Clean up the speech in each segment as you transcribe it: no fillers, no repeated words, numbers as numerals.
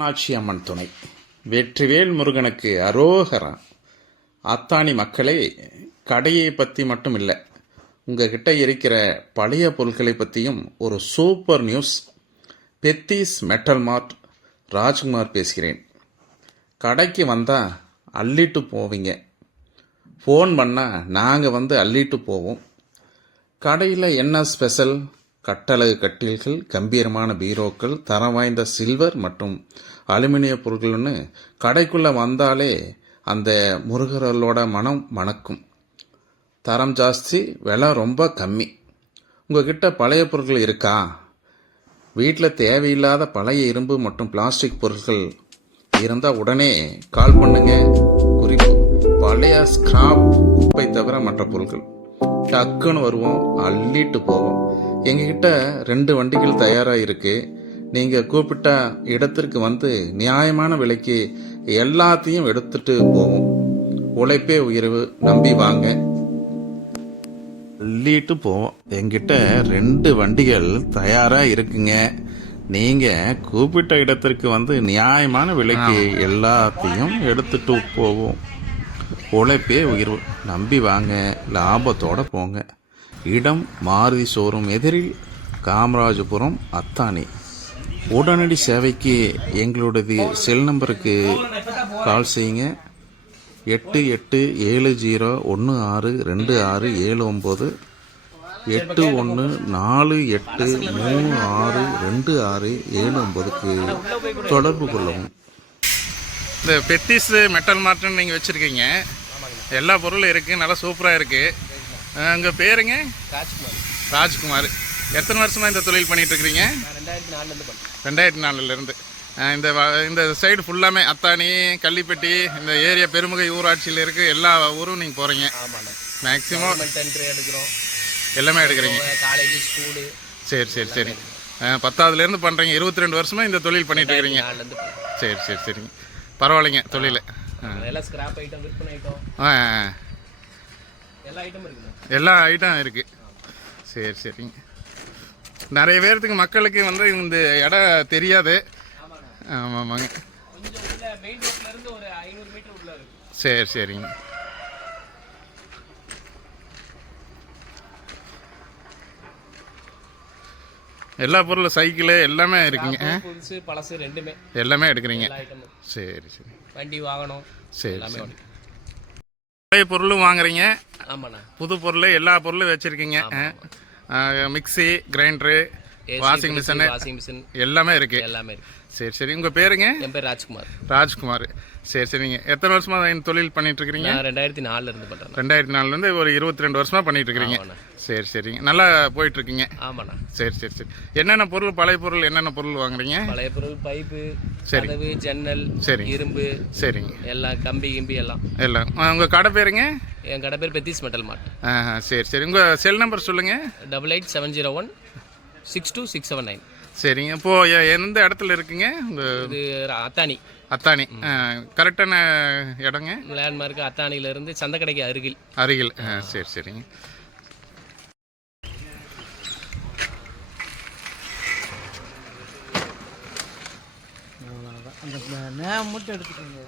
மீனாட்சி அம்மன் துணை. வெற்றிவேல் முருகனுக்கு அரோகரா. அத்தானி மக்களே, கடையை பற்றி மட்டும் இல்லை, உங்ககிட்ட இருக்கிற பழைய பொருட்களை பற்றியும் ஒரு சூப்பர் நியூஸ். பெத்தீஸ் மெட்டல் மார்ட் ராஜ்குமார் பேசுகிறேன். கடைக்கு வந்தால் அள்ளிட்டு போவீங்க. ஃபோன் பண்ணால் நாங்கள் வந்து அள்ளிட்டு போவோம். கடையில் என்ன ஸ்பெஷல்? கட்டழகு கட்டில்கள், கம்பீரமான பீரோக்கள், தரம் வாய்ந்த சில்வர் மற்றும் அலுமினிய பொருட்கள்னு கடைக்குள்ளே வந்தாலே அந்த முருகர்களோட மனம் மணக்கும். தரம் ஜாஸ்தி, விலை ரொம்ப கம்மி. உங்ககிட்ட பழைய பொருட்கள் இருக்கா? வீட்டில் தேவையில்லாத பழைய இரும்பு மற்றும் பிளாஸ்டிக் பொருட்கள் இருந்தால் உடனே கால் பண்ணுங்க. குறிப்பு: பழைய ஸ்கிராப், குப்பை தவிர மற்ற பொருட்கள். டக்குன்னு வருவோம், அள்ளிட்டு போவோம். எங்ககிட்ட 2 வண்டிகள் தயாராக இருக்குது. நீங்கள் கூப்பிட்ட இடத்திற்கு வந்து நியாயமான விலைக்கு எல்லாத்தையும் எடுத்துட்டு போவோம். உழைப்பே உயர்வு, நம்பி வாங்க. அள்ளிட்டு போவோம். எங்கிட்ட 2 வண்டிகள் தயாராக இருக்குங்க. நீங்கள் கூப்பிட்ட இடத்திற்கு வந்து நியாயமான விலைக்கு எல்லாத்தையும் எடுத்துட்டு போவோம். உழைப்பே உயர்வு, நம்பி வாங்க, லாபத்தோடு போங்க. இடம்: மாருதி ஷோரூம் எதிரில், காமராஜபுரம், அத்தானி. உடனடி சேவைக்கு எங்களுடைய செல் நம்பருக்கு கால் செய்யுங்க. 8870162679 8148362679க்கு தொடர்பு கொள்ளவும். இந்த பெத்தீஸ் மெட்டல் மார்ட்னு நீங்கள் வச்சுருக்கீங்க. எல்லா பொருளும் இருக்குது, நல்லா சூப்பராக இருக்குது. உங்கள் பேருங்க? ராஜ்குமார். எத்தனை வருஷமாக இந்த தொழில் பண்ணிகிட்ருக்கிறீங்க? 2004லேருந்து. இந்த சைடு ஃபுல்லாமே அத்தானி, கள்ளிப்பட்டி, இந்த ஏரியா பெருமுகை ஊராட்சியில் இருக்குது. எல்லா ஊரும் நீங்கள் போகிறீங்க. மேக்ஸிமம் எல்லாமே எடுக்கிறீங்க. College, school. சரி சரி சரி. 10ஆவதுலேருந்து பண்ணுறீங்க. 22 வருஷமாக இந்த தொழில் பண்ணிகிட்ருக்கிறீங்க. சரி சரி சரிங்க, பரவாயில்லைங்க தொழில். எல்லாம் ஸ்கிராப் ஐட்டம், விற்பனை ஐட்டம், எல்லா ஐட்டமும் இருக்குங்க. எல்லா ஐட்டம் இருக்குது. சரி சரிங்க. நிறைய பேர்த்துக்கு மக்களுக்கு வந்து இந்த இடம் தெரியாது. ஆமாங்க. சரி சரிங்க. எல்லா பொருளும், சைக்கிள் எல்லாமே இருக்குங்க. புதுசு பழசு ரெண்டுமே எல்லாமே எடுக்கிறீங்க. சரி சரி. வண்டி வாங்கணும். சரி சரி. பழைய பொருளும் வாங்குறீங்க. ஆமாண்ணா. புது பொருள் எல்லா பொருளும் வச்சுருக்கீங்க. மிக்சி, கிரைண்டரு, வாஷிங் மிஷின் எல்லாமே இருக்குது. எல்லாமே இருக்குது. சரி சரி. உங்கள் பேருங்க? என் பேர் ராஜ்குமார். ராஜ்குமார். சரி சரிங்க. எத்தனை வருஷமாக இந்த தொழில் பண்ணிகிட்ருக்கிறீங்க? 2004லேருந்து பண்ணுறேன். 2004லேருந்து ஒரு 22 வருஷமாக பண்ணிகிட்ருக்கிறீங்க. சரி சரிங்க. நல்லா போயிட்டுருக்கீங்க. ஆமாண்ணா. சரி சரி சரி. என்னென்ன பொருள், பழைய பொருள் என்னென்ன பொருள் வாங்குறீங்க? பழைய பொருள் பைப்பு, கதவு, ஜன்னல், சரி, இரும்பு. சரிங்க. எல்லாம் கம்பி கிம்பி எல்லாம். உங்கள் கடை பேருங்க? என் கடை பேர் பெத்தீஸ் மெட்டல் மார்ட். சரி சரி. உங்கள் செல் நம்பர் சொல்லுங்கள். 8870162679. சரிங்க. இப்போது எந்த இடத்துல இருக்குங்க? இது அத்தானி. அத்தானி கரெக்டான இடங்க? லேண்ட்மார்க்கு அத்தானியிலேருந்து சந்தைக்கடைக்கு அருகில். சரி சரிங்க. அந்த நேம் மட்டும் எடுத்துக்கோங்க.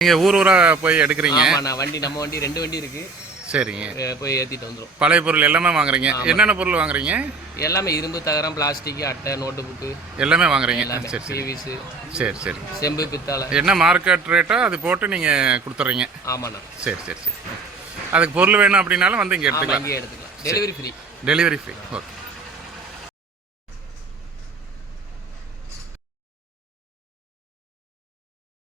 நீங்கள் ஊராக போய் எடுக்கிறீங்க? ஆமாண்ணா. வண்டி, நம்ம வண்டி 2 வண்டி இருக்குது. சரிங்க. போய் ஏற்றிட்டு வந்துடும். பழைய பொருள் எல்லாமே வாங்குறீங்க. என்னென்ன பொருள் வாங்குறீங்க? எல்லாமே இரும்பு, தகரம், பிளாஸ்டிக், அட்டை, நோட்டு புக்கு எல்லாமே வாங்குறீங்க. சரி, டிவிஸு. சரி சரி. செம்பு, பித்தாளை. என்ன மார்க்கெட் ரேட்டோ அது போட்டு நீங்கள் கொடுத்துட்றீங்க? ஆமாண்ணா. சரி சரி சரி. அதுக்கு பொருள் வேணும் அப்படின்னாலும் வந்து இங்கே எடுத்துக்கலாம். இங்கே எடுத்துக்கலாம். Delivery free. Delivery free. Okay.